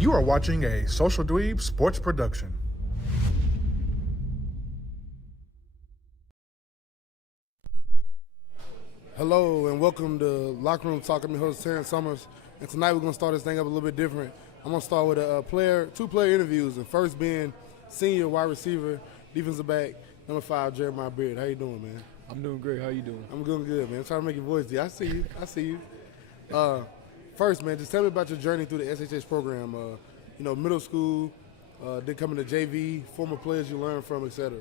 You are watching a Social Dweeb sports production. Hello and welcome to Lockeroom Talk. I'm your host Terrence Summers, and tonight we're gonna start this thing up a little bit different. I'm gonna start with two player interviews, and first being senior wide receiver, defensive back, number 5, Jeremiah Beard. How you doing, man? I'm doing great. How you doing? I'm doing good, man. I'm trying to make your voice deep. I see you. First, man, just tell me about your journey through the SHS program. Middle school, then coming to JV, former players you learned from, etc.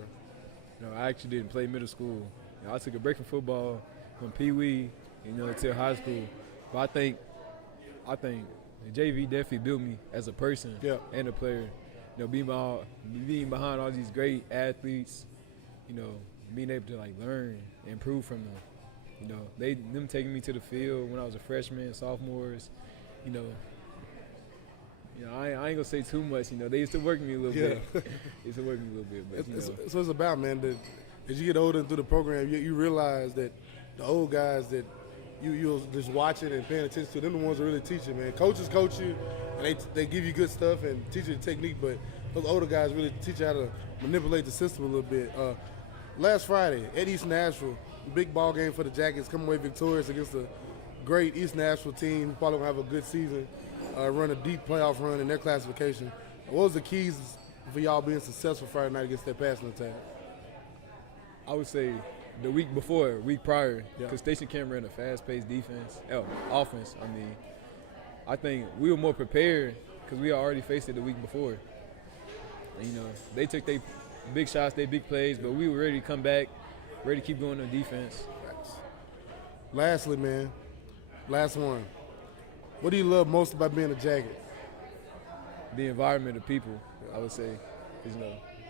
No, I actually didn't play middle school. I took a break from football from Pee Wee, until high school. But I think the JV definitely built me as a person and a player. Being behind all these great athletes, being able to learn and improve from them. Them taking me to the field when I was a freshman, sophomores. I ain't gonna say too much. They used to work me a little bit. They used to work me a little bit, but So it's about, man, that as you get older and through the program, you realize that the old guys that you're just watching and paying attention to, them the ones that really teach you, man. Coaches coach you, and they give you good stuff and teach you the technique, but those older guys really teach you how to manipulate the system a little bit. Last Friday at East Nashville, big ball game for the Jackets, come away victorious against a great East Nashville team who probably going to have a good season, run a deep playoff run in their classification. What was the keys for y'all being successful Friday night against that passing attack? I would say the week prior, because Station Camp ran a fast-paced offense. I think we were more prepared because we already faced it the week before. And, they took their big shots, their big plays, but we were ready to come back, ready to keep going on defense. Lastly, man, last one. What do you love most about being a Jacket? The environment of people, I would say.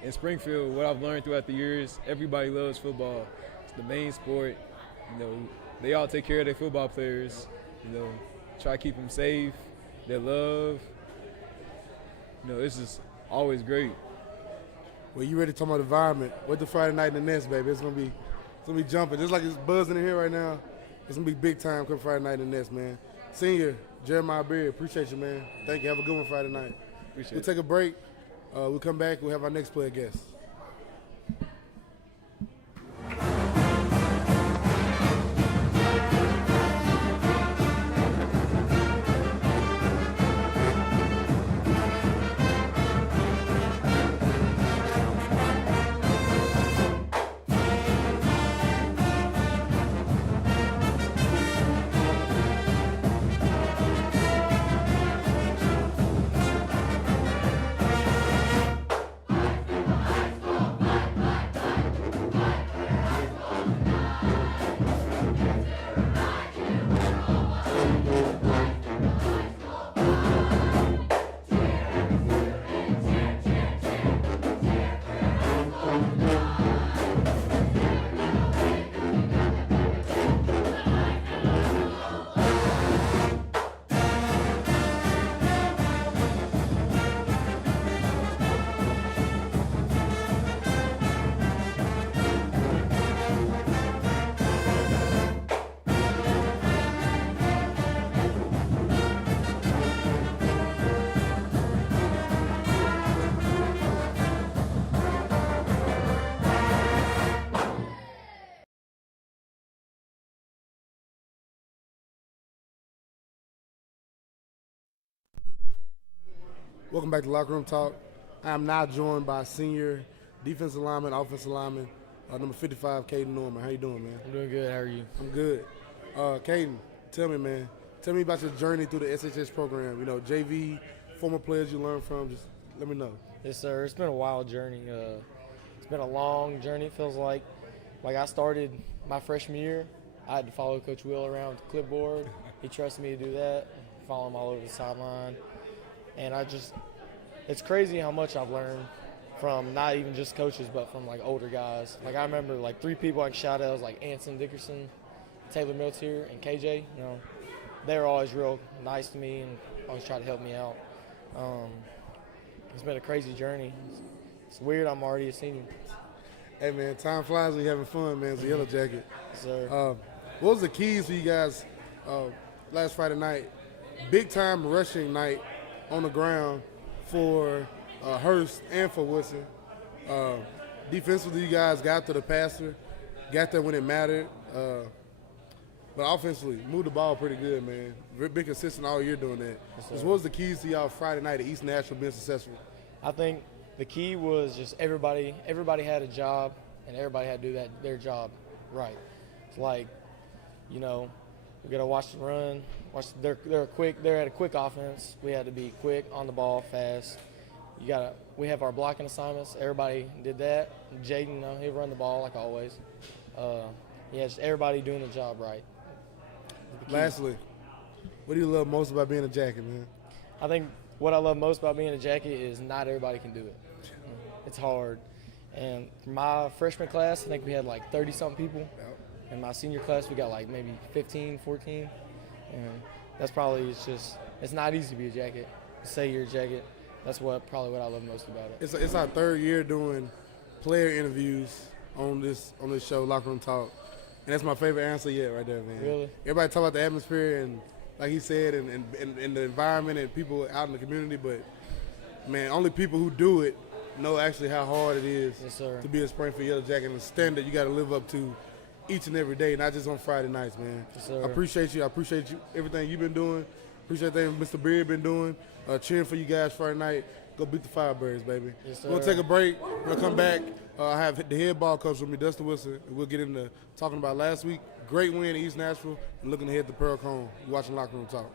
In Springfield, what I've learned throughout the years, everybody loves football. It's the main sport. They all take care of their football players. Try to keep them safe. Their love. It's just always great. Well, you ready to talk about environment? What's the Friday night in the Nest, baby? It's gonna be jumping. Just like it's buzzing in here right now. It's gonna be big time come Friday night in the Nest, man. Senior Jeremiah Beard, appreciate you, man. Thank you. Have a good one Friday night. We'll take a break. We'll come back. We'll have our next player guest. Welcome back to Locker Room Talk. I am now joined by senior defensive lineman, offensive lineman, number 55, Caden Norman. How you doing, man? I'm doing good. How are you? I'm good. Caden, tell me, man. Tell me about your journey through the SHS program. JV, former players you learned from. Just let me know. Yes, sir. It's been a wild journey. It's been a long journey, it feels like. I started my freshman year. I had to follow Coach Will around with the clipboard. He trusted me to do that, follow him all over the sideline. And it's crazy how much I've learned from not even just coaches, but from older guys. I remember 3 people I can shout out, was Anson Dickerson, Taylor Miltier, and KJ. They were always real nice to me and always try to help me out. It's been a crazy journey. It's weird I'm already a senior. Hey, man, time flies when you're having fun, man. It's a Yellow Jacket. Yes, sir. What was the keys for you guys last Friday night? Big time rushing night on the ground for Hurst and for Woodson. Defensively, you guys got to the passer, got there when it mattered. But offensively, moved the ball pretty good, man. Been consistent all year doing that. What was the keys to y'all Friday night at East Nashville being successful? I think the key was just everybody had a job, and everybody had to do their job right. It's like, we got to watch the run. They're at a quick offense. We had to be quick on the ball, fast. We have our blocking assignments. Everybody did that. Jaden, he'll run the ball like always. Just everybody doing the job right. Lastly, what do you love most about being a Jacket, man? I think what I love most about being a Jacket is not everybody can do it. It's hard. And for my freshman class, I think we had like 30-something people. Yep. In my senior class, we got like maybe 15, 14. And that's probably, it's not easy to be a Jacket. Say you're a Jacket. That's probably what I love most about it. It's our third year doing player interviews on this show, Lockeroom Talk. And that's my favorite answer yet right there, man. Really? Everybody talk about the atmosphere and, like he said, and the environment and people out in the community. But, man, only people who do it know actually how hard it is to be a Springfield Yellow Jacket and the standard you got to live up to each and every day, not just on Friday nights, man. Yes, sir. I appreciate you, everything you've been doing. Appreciate everything Mr. Beard been doing. Cheering for you guys Friday night. Go beat the Firebirds, baby. Yes, We'll take a break. We'll come back. I have the head ball coach with me, Dustin Wilson, and we'll get into talking about last week. Great win in East Nashville and looking ahead to Pearl Cone. You're watching Lockeroom Talk.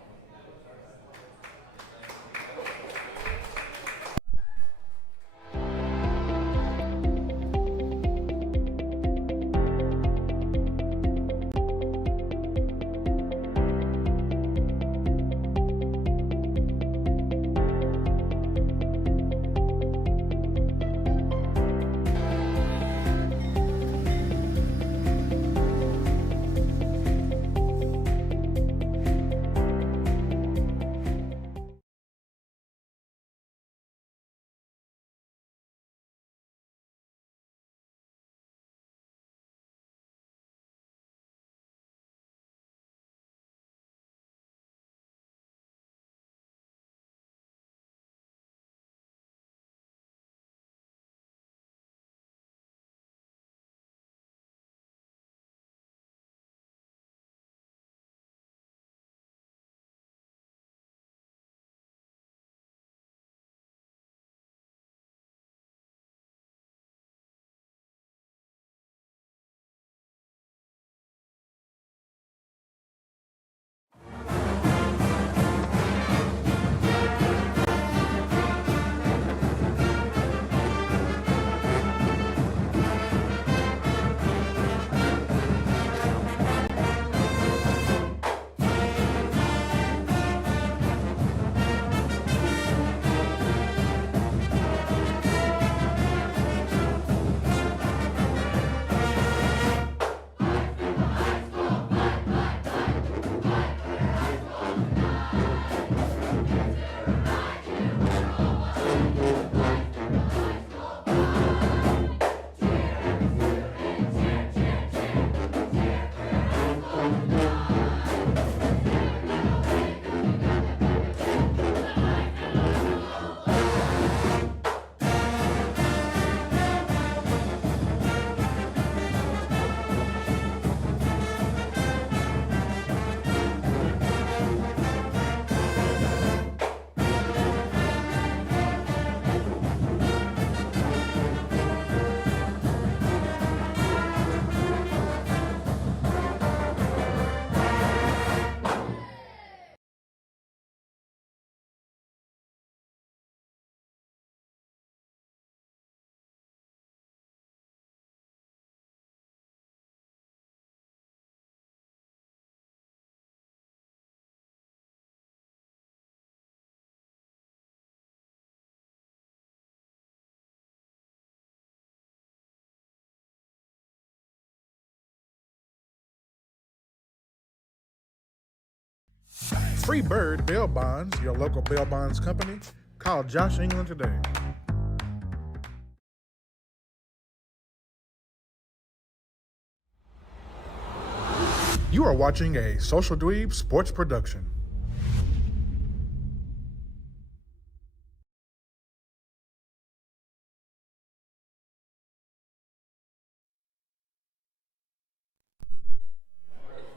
Free Bird Bail Bonds, your local bail bonds company. Call Josh England today. You are watching a Social Dweeb sports production.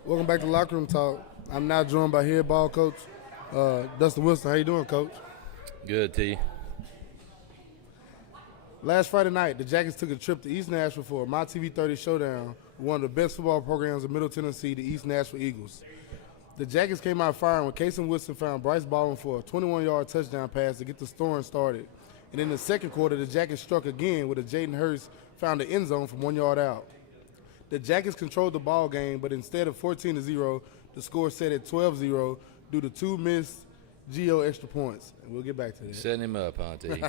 Welcome back to Lockeroom Talk. I'm now joined by head ball coach Dustin Wilson. How you doing, Coach? Good, T. Last Friday night, the Jackets took a trip to East Nashville for a My TV 30 showdown with one of the best football programs in Middle Tennessee, the East Nashville Eagles. The Jackets came out firing when Casey Woodson found Bryce Baldwin for a 21-yard touchdown pass to get the storm started. And in the second quarter, the Jackets struck again with a Jaden Hurst found the end zone from 1 yard out. The Jackets controlled the ball game, but instead of 14-0, the score set at 12-0 due to 2 missed Geo extra points. And we'll get back to that. Setting him up, huh, T?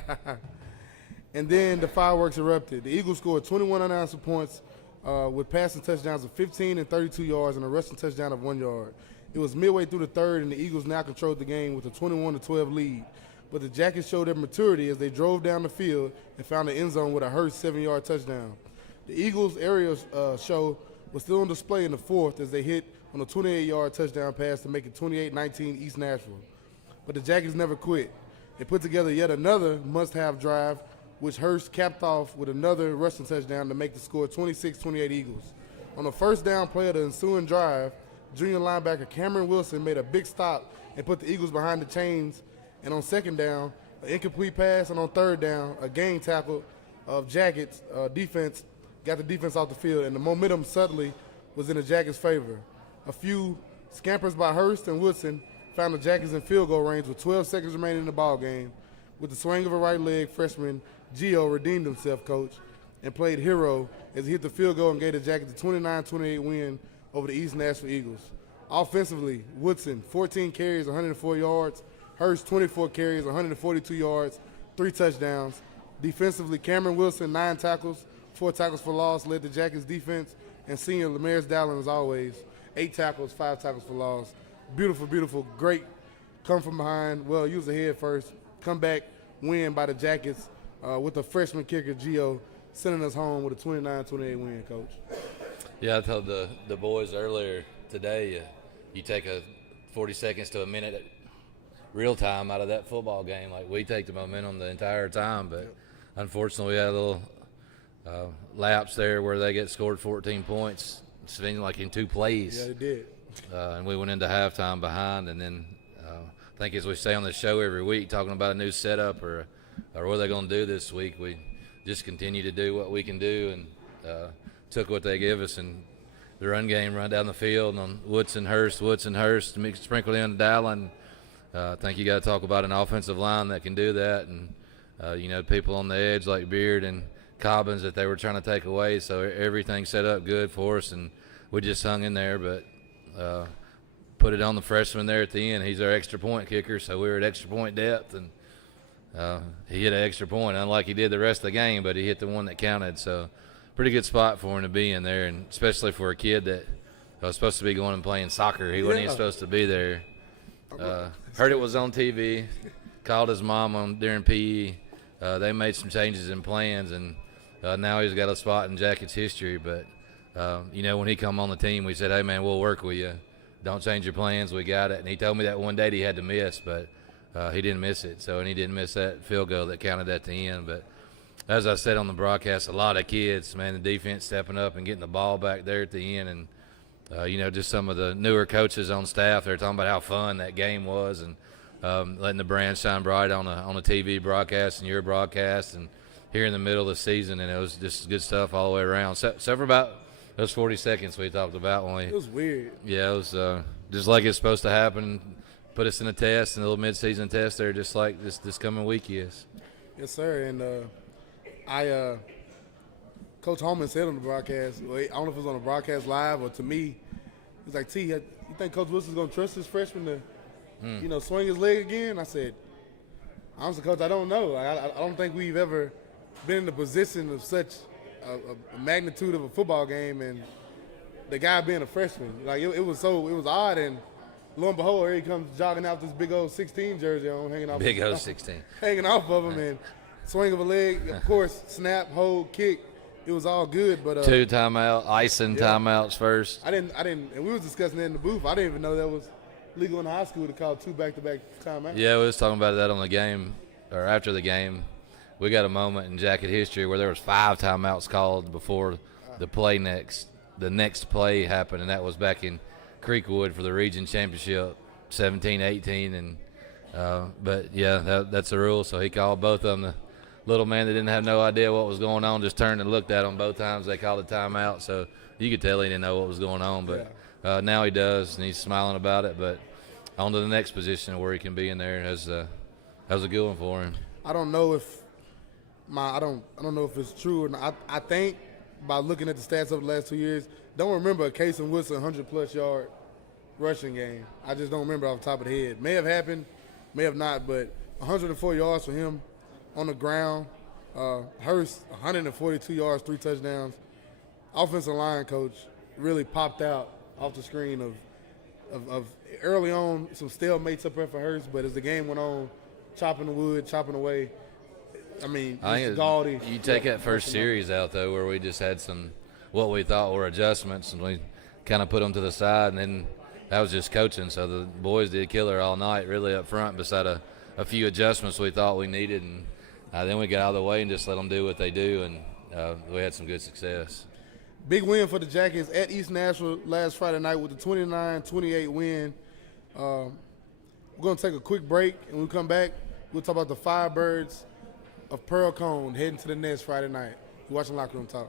And then the fireworks erupted. The Eagles scored 21 unanswered points with passing touchdowns of 15 and 32 yards and a rushing touchdown of 1 yard. It was midway through the third, and the Eagles now controlled the game with a 21-12 lead. But the Jackets showed their maturity as they drove down the field and found the end zone with a Hurst 7-yard touchdown. The Eagles' aerial show was still on display in the fourth as they hit on a 28-yard touchdown pass to make it 28-19 East Nashville. But the Jackets never quit. They put together yet another must-have drive, which Hurst capped off with another rushing touchdown to make the score 26-28 Eagles. On the first down play of the ensuing drive, junior linebacker Cameron Wilson made a big stop and put the Eagles behind the chains. And on second down, an incomplete pass, and on third down, a game tackle of Jackets defense got the defense off the field, and the momentum suddenly was in the Jackets' favor. A few scampers by Hurst and Woodson found the Jackets in field goal range with 12 seconds remaining in the ball game. With the swing of a right leg, freshman Geo redeemed himself, Coach, and played hero as he hit the field goal and gave the Jackets a 29-28 win over the East Nashville Eagles. Offensively, Woodson, 14 carries, 104 yards. Hurst, 24 carries, 142 yards, 3 touchdowns. Defensively, Cameron Wilson, 9 tackles, 4 tackles for loss, led the Jackets defense. And senior Lemaris Dallin, as always, 8 tackles, 5 tackles for loss. Beautiful, beautiful, great come from behind. Well, he was ahead first. Comeback win by the Jackets with the freshman kicker, Gio, sending us home with a 29-28 win, Coach. Yeah, I told the boys earlier today, you take a 40 seconds to a minute real time out of that football game. Like, we take the momentum the entire time, but unfortunately we had a little lapse there where they get scored 14 points. It seemed like in 2 plays. Yeah, they did. And we went into halftime behind, and then I think as we say on the show every week, talking about a new setup or what they're going to do this week, we just continue to do what we can do and took what they give us, and the run game run down the field and on Woodson Hurst, sprinkled in Dallin. I think you got to talk about an offensive line that can do that, and people on the edge like Beard and Cobbins that they were trying to take away. So everything set up good for us, and we just hung in there, but put it on the freshman there at the end. He's our extra point kicker, so we were at extra point depth, and he hit an extra point, unlike he did the rest of the game, but he hit the one that counted. So pretty good spot for him to be in there, and especially for a kid that was supposed to be going and playing soccer. He wasn't even supposed to be there. Heard it was on TV, called his mom during PE. They made some changes in plans, and now he's got a spot in Jackets history. But, when he come on the team, we said, hey, man, we'll work with you. Don't change your plans. We got it. And he told me that one day he had to miss, but he didn't miss it. And he didn't miss that field goal that counted at the end. But as I said on the broadcast, a lot of kids, man, the defense stepping up and getting the ball back there at the end. And, just some of the newer coaches on staff, they're talking about how fun that game was, and letting the brand shine bright on a TV broadcast and your broadcast, and here in the middle of the season, and it was just good stuff all the way around. Except for about those 40 seconds we talked about when It was weird. Yeah, it was just like it's supposed to happen. Put us in a test, in a little midseason test there, just like this coming week is. Yes, sir. And Coach Holman said on the broadcast, I don't know if it was on the broadcast live or to me, he's like, T, you think Coach Wilson's going to trust his freshman to, swing his leg again? I said, honestly, Coach, I don't know. I don't think we've ever been in the position of such a magnitude of a football game, and the guy being a freshman. Like, it was odd, and lo and behold, here he comes jogging out this big old 16 jersey on, hanging off. Big old 16. Hanging off of him, and swing of a leg, of course, snap, hold, kick. It was all good, but 2 timeouts first. I didn't, and we was discussing that in the booth. I didn't even know that was legal in high school to call 2 back-to-back timeouts. Yeah, we was talking about that on the game, or after the game. We got a moment in Jacket history where there was 5 timeouts called before the next play happened, and that was back in Creekwood for the region championship, 17-18, and but yeah, that's the rule. So he called both of them. The little man that didn't have no idea what was going on just turned and looked at them both times. They called a timeout, so you could tell he didn't know what was going on. But now he does, and he's smiling about it. But on to the next position where he can be in there. That was a good one for him. I don't know if I don't know if it's true or not. I think by looking at the stats of the last 2 years, don't remember a Casey Wilson 100-plus yard rushing game. I just don't remember off the top of the head. May have happened, may have not, but 104 yards for him on the ground. Hurst, 142 yards, 3 touchdowns. Offensive line coach really popped out off the screen of early on some stalemates up there for Hurst, but as the game went on, chopping the wood, chopping away. I mean, gaudy. You take that first series out, though, where we just had some what we thought were adjustments, and we kind of put them to the side, and then that was just coaching. So the boys did killer all night, really up front, beside a few adjustments we thought we needed. And then we got out of the way and just let them do what they do, and we had some good success. Big win for the Jackets at East Nashville last Friday night with the 29-28 win. We're going to take a quick break, and when we come back, we'll talk about the Firebirds of Pearl Cone heading to the Nest Friday night. You're watching Locker Room Talk.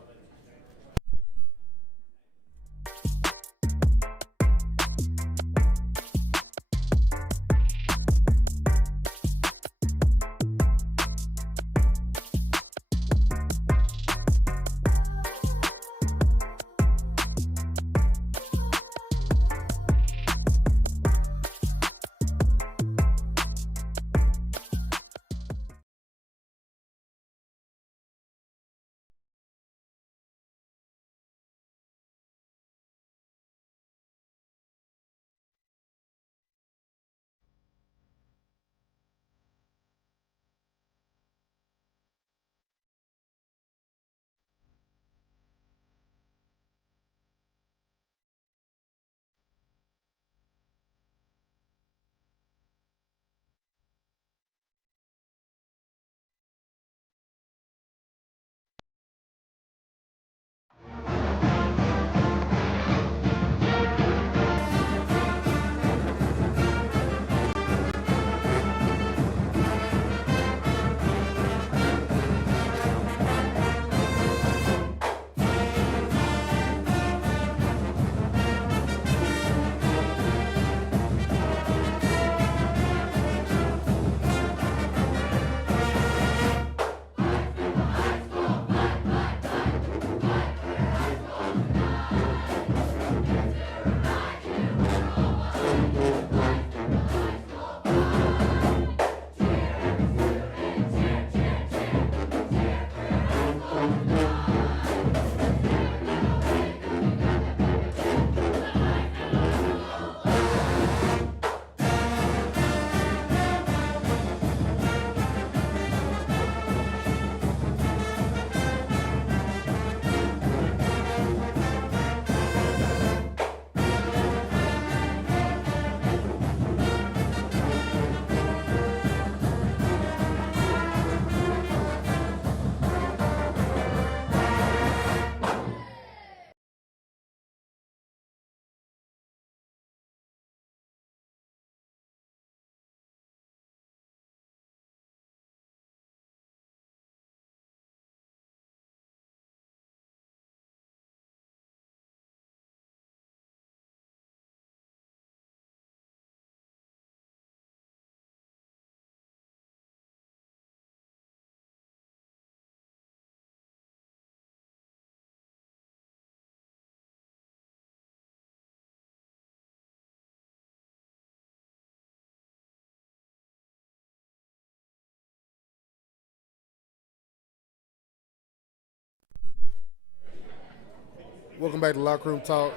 Welcome back to Locker Room Talk.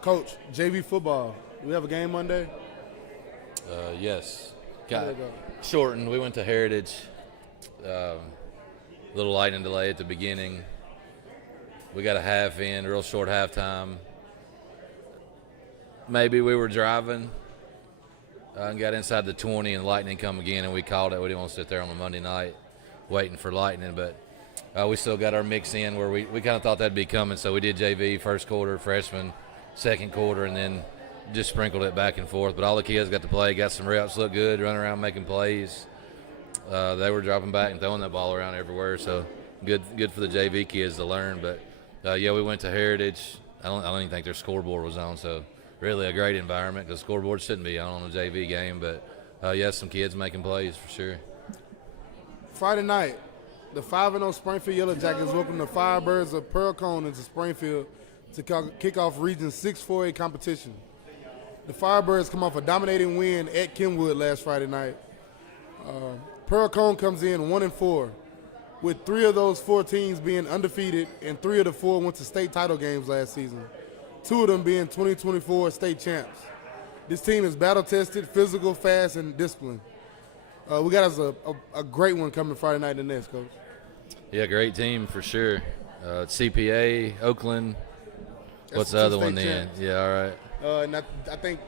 Coach, JV football. Do we have a game Monday? Yes. There we go. Shortened. We went to Heritage. Little lightning delay at the beginning. We got a half in, real short halftime. Maybe we were driving and got inside the 20 and lightning come again, and we called it. We didn't want to sit there on a Monday night waiting for lightning, but we still got our mix in where we kind of thought that'd be coming. So we did JV first quarter, freshman, second quarter, and then just sprinkled it back and forth. But all the kids got to play, got some reps, looked good, running around making plays. They were dropping back and throwing that ball around everywhere. So good for the JV kids to learn. But we went to Heritage. I don't even think their scoreboard was on. So really a great environment because scoreboard shouldn't be on a JV game. But some kids making plays for sure. Friday night, the 5-0 Springfield Yellow Jackets welcome the Firebirds of Pearl Cone into Springfield to kick off Region 6 4A competition. The Firebirds come off a dominating win at Kenwood last Friday night. Pearl Cone comes in 1-4, with 3 of those 4 teams being undefeated, and 3 of the 4 went to state title games last season, 2 of them being 2024 state champs. This team is battle-tested, physical, fast, and disciplined. We got us a great one coming Friday night in the Nest, Coach. Yeah, great team for sure. CPA, Oakland. What's the other one then? Yeah, all right. And I think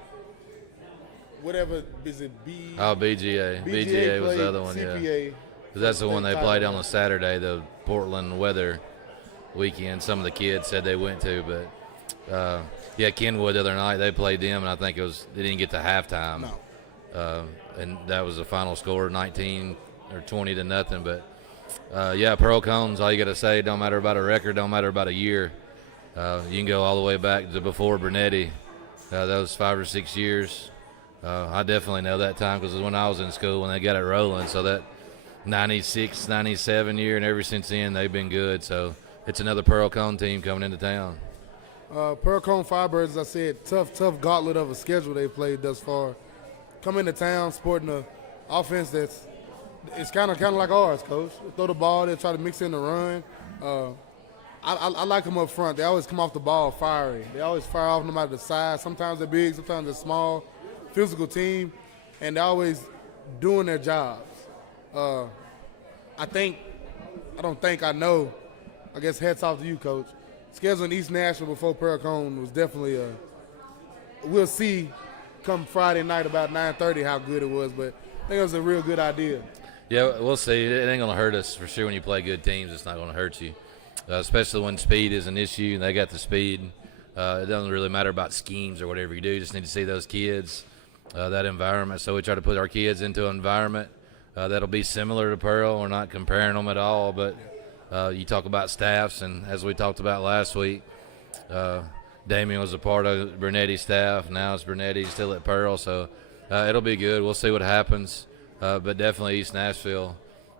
whatever is it BGA. BGA was the other one, CPA, yeah. That's the one they played on a Saturday, the Portland weather weekend. Some of the kids said they went to, but Kenwood the other night they played them, and I think they didn't get to halftime. No. And that was the final score, 19 or 20 to nothing. But Pearl Cone's all you got to say. Don't matter about a record, don't matter about a year. You can go all the way back to before Bernetti, those 5 or 6 years. I definitely know that time because it was when I was in school when they got it rolling. So that 96, 97 year, and ever since then they've been good. So it's another Pearl Cone team coming into town. Pearl Cone Firebirds, as I said, tough gauntlet of a schedule they've played thus far. Come into town sporting an offense it's kind of like ours, Coach. They throw the ball, they try to mix in the run. I like them up front. They always come off the ball fiery. They always fire off no matter the size. Sometimes they're big, sometimes they're small. Physical team, and they're always doing their jobs. I guess hats off to you, Coach. Scheduling East Nashville before Pearl Cone was definitely we'll see come Friday night about 9:30 how good it was, but I think it was a real good idea. Yeah, we'll see. It ain't going to hurt us for sure when you play good teams. It's not going to hurt you, especially when speed is an issue, and they got the speed. It doesn't really matter about schemes or whatever you do. You just need to see those kids, that environment. So we try to put our kids into an environment that'll be similar to Pearl. We're not comparing them at all, but you talk about staffs, and as we talked about last week, Damien was a part of Burnetti's staff. Now it's Bernetti still at Pearl, so it'll be good. We'll see what happens, but definitely East Nashville,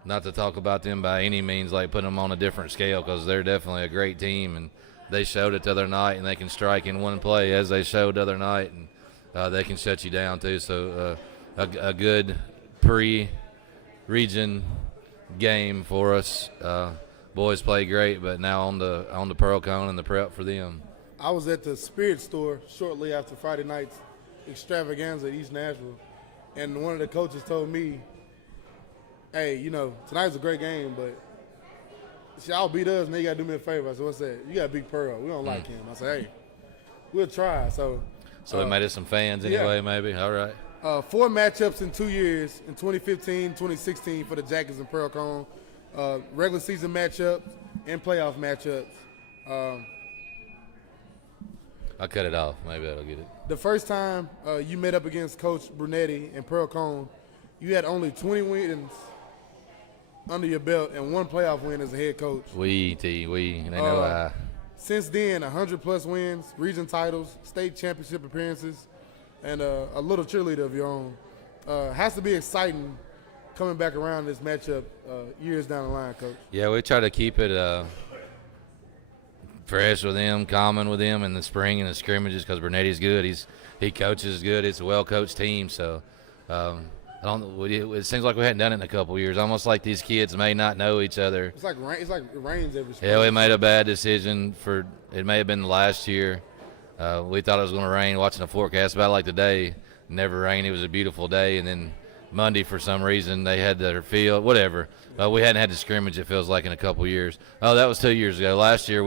not to talk about them by any means like putting them on a different scale because they're definitely a great team, and they showed it the other night, and they can strike in one play as they showed the other night, and they can shut you down too. So a good pre-region game for us. Boys play great, but now on the Pearl Cone and the prep for them. I was at the Spirit store shortly after Friday night's extravaganza at East Nashville, and one of the coaches told me, hey, tonight's a great game, but y'all beat us, and then you got to do me a favor. I said, what's that? You got to beat Pearl. We don't like him. I said, hey, we'll try. So we made us some fans anyway, maybe. All right. 4 matchups in 2 years, in 2015, 2016 for the Jackets and Pearl Cone. Regular season matchups and playoff matchups. I'll cut it off. Maybe that'll get it. The first time you met up against Coach Brunetti and Pearl Cone, you had only 20 wins under your belt and 1 playoff win as a head coach. We, and they know I. Since then, 100-plus wins, region titles, state championship appearances, and a little cheerleader of your own. Has to be exciting coming back around this matchup years down the line, Coach. Yeah, we try to keep it fresh with him, common with him in the spring and the scrimmages because Burnetti's good. He coaches good. It's a well-coached team. So it seems like we hadn't done it in a couple of years. Almost like these kids may not know each other. It's like it rains every spring. Yeah, we made a bad decision it may have been last year. We thought it was going to rain. Watching the forecast about like today, never rained. It was a beautiful day, and then Monday for some reason they had their field, whatever. We hadn't had the scrimmage, it feels like, in a couple years. Oh, that was 2 years ago. Last year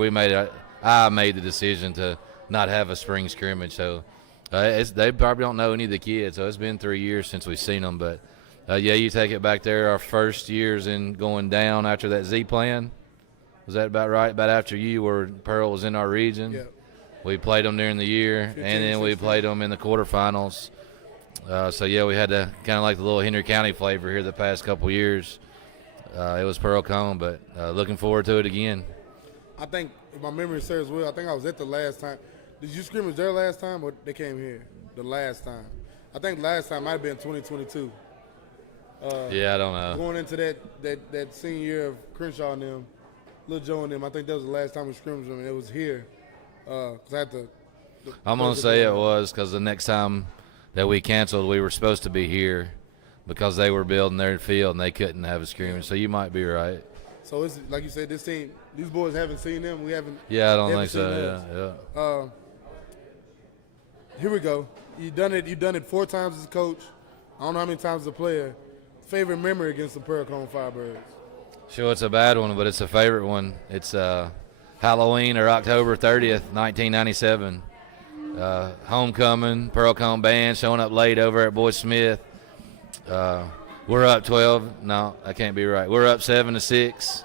I made the decision to not have a spring scrimmage. So they probably don't know any of the kids. So it's been 3 years since we've seen them. But, you take it back there. Our first years in going down after that Z plan. Was that about right? About after you where Pearl was in our region? Yeah. We played them during the year, 15, and then we 16. played them in the quarterfinals. So, yeah, we had to kind of like the little Henry County flavor here the past couple years. It was Pearl Cone, but looking forward to it again. I think, if my memory serves well, I think I was at the last time. Did you scrimmage there last time, or they came here the last time? I think last time might have been 2022. Yeah, I don't know. Going into that senior year of Crenshaw and them, Lil Joe and them, I think that was the last time we scrimmaged them, and it was here. Cause I had to. I'm going to say it was because the next time that we canceled, we were supposed to be here because they were building their field and they couldn't have a scrimmage. So you might be right. So it's like you said, this team, these boys haven't seen them. We haven't. Yeah, I don't haven't think so. seen us. Yeah. Here we go. You've done it 4 times as a coach. I don't know how many times as a player. Favorite memory against the Pearl Cone Firebirds? Sure, it's a bad one, but it's a favorite one. It's Halloween or October 30th, 1997. Homecoming, Pearl Cone band showing up late over at Boyd Smith. We're up 12. No, that can't be right. We're up 7-6.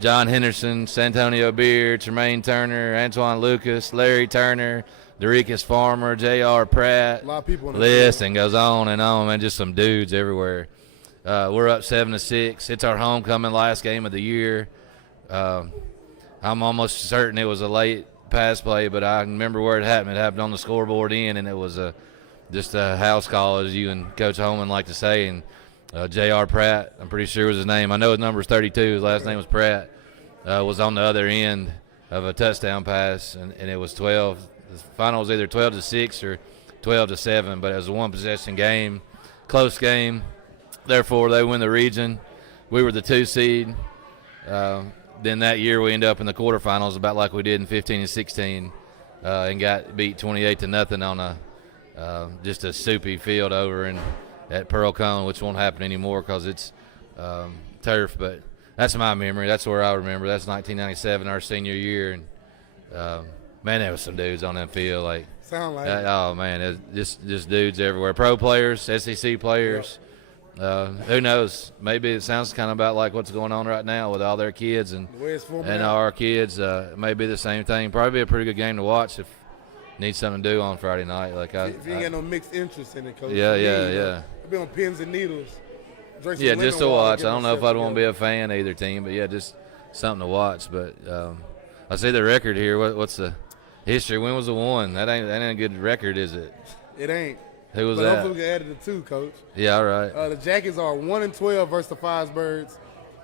John Henderson, Santonio Beard, Tremaine Turner, Antoine Lucas, Larry Turner, Derekus Farmer, J.R. Pratt. A lot of people in the list and goes on and on, man. Just some dudes everywhere. We're up 7-6. It's our homecoming last game of the year. I'm almost certain it was a late pass play, but I remember where it happened. It happened on the scoreboard end, and it was just a house call, as you and Coach Holman like to say. And J.R. Pratt, I'm pretty sure was his name. I know his number is 32. His last name was Pratt. Was on the other end of a touchdown pass, and it was 12. The final was either 12-6 or 12-7, but it was a one-possession game, close game. Therefore, they win the region. We were the 2 seed. Then that year we ended up in the quarterfinals, about like we did in 15 and 16, and got beat 28-0 on a just a soupy field over at Pearl Cone, which won't happen anymore because it's turf. But that's my memory. That's where I remember. That's 1997, our senior year, and man, there was some dudes on that field. Like, sound like oh man, just dudes everywhere. Pro players, SEC players. Who knows? Maybe it sounds kind of about like what's going on right now with all their kids and our kids. May be the same thing. Probably a pretty good game to watch if you need something to do on Friday night. Like if you ain't got no mixed interest in it, Coach. Yeah. I'll be on pins and needles. Yeah, just to watch. I don't know if I'd want to be a fan of either team, but yeah, just something to watch. But I see the record here. What's the history? When was the one? That ain't a good record, is it? It ain't. Who was but that? Hopefully we can add it to 2, Coach. Yeah, all right. The Jackets are 1-12 versus the Firebirds.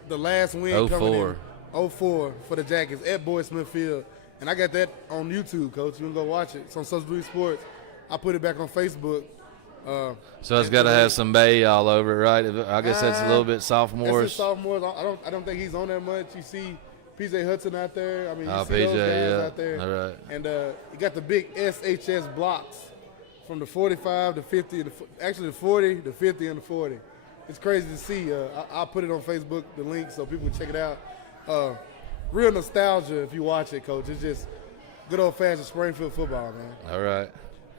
The last win coming in 0-4 for the Jackets at Boyd Smith Field. And I got that on YouTube, Coach. You can go watch it. It's on Substitute Sports. I put it back on Facebook. So it's got to have some Bay all over it, right? I guess that's a little bit sophomores. That's sophomores. I don't think he's on that much. You see P.J. Hudson out there. I mean, you see PJ, those guys out there. All right. And you got the big SHS blocks from the 45, the 50, actually the 40, the 50, and the 40. It's crazy to see. I'll put it on Facebook, the link, so people can check it out. Real nostalgia if you watch it, Coach. It's just good old-fashioned Springfield football, man. All right.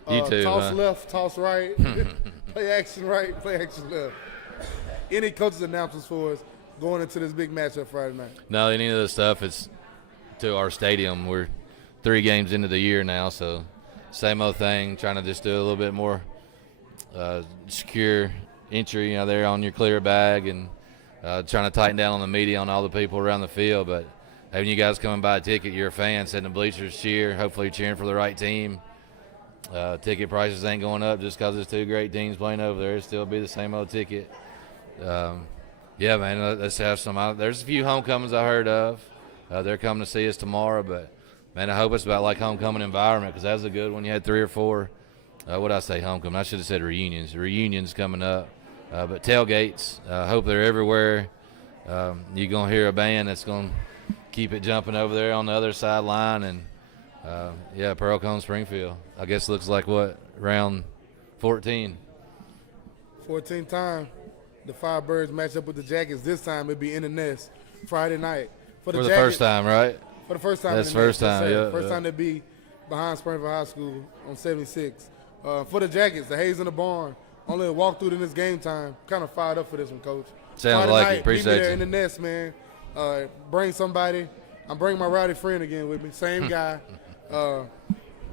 You too, toss left, toss right, play action right, play action left. Any coaches' announcements for us going into this big matchup Friday night? No, any of the stuff is to our stadium. We're 3 games into the year now, so same old thing, trying to just do a little bit more secure entry, there on your clear bag, and trying to tighten down on the media on all the people around the field. But having you guys come and buy a ticket, you're a fan, sitting in the bleachers, cheer. Hopefully you're cheering for the right team. Ticket prices ain't going up just because there's 2 great teams playing over there. It'll still be the same old ticket. Yeah, man, let's have some. There's a few homecomings I heard of. They're coming to see us tomorrow, but man, I hope it's about like homecoming environment because that was a good one. You had 3 or 4. What did I say, homecoming? I should have said reunions. Reunions coming up, but tailgates. Hope they're everywhere. You're gonna hear a band that's gonna keep it jumping over there on the other sideline, and yeah, Pearl Cone Springfield. I guess looks like what, round 14. 14th time. The Firebirds match up with the Jackets. This time it'll be in the nest Friday night. For the first time, right? For the first time. That's the first time, yeah. First time to be behind Springfield High School on 76. For the Jackets, the Hayes in the barn. Only a walkthrough in this game time. Kind of fired up for this one, Coach. Sounds Friday like night, it. Appreciate be there you. in the nest, man. Bring somebody. I'm bringing my rowdy friend again with me. Same guy.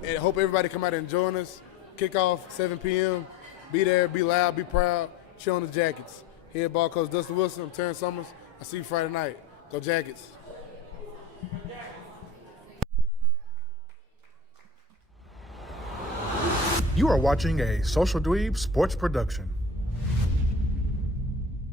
And hope everybody come out and join us. Kickoff 7 p.m. Be there, be loud, be proud. Cheer on the Jackets. Head ball coach Dustin Wilson. I'm Terrence Summers. I see you Friday night. Go Jackets. You are watching a Social Dweeb sports production.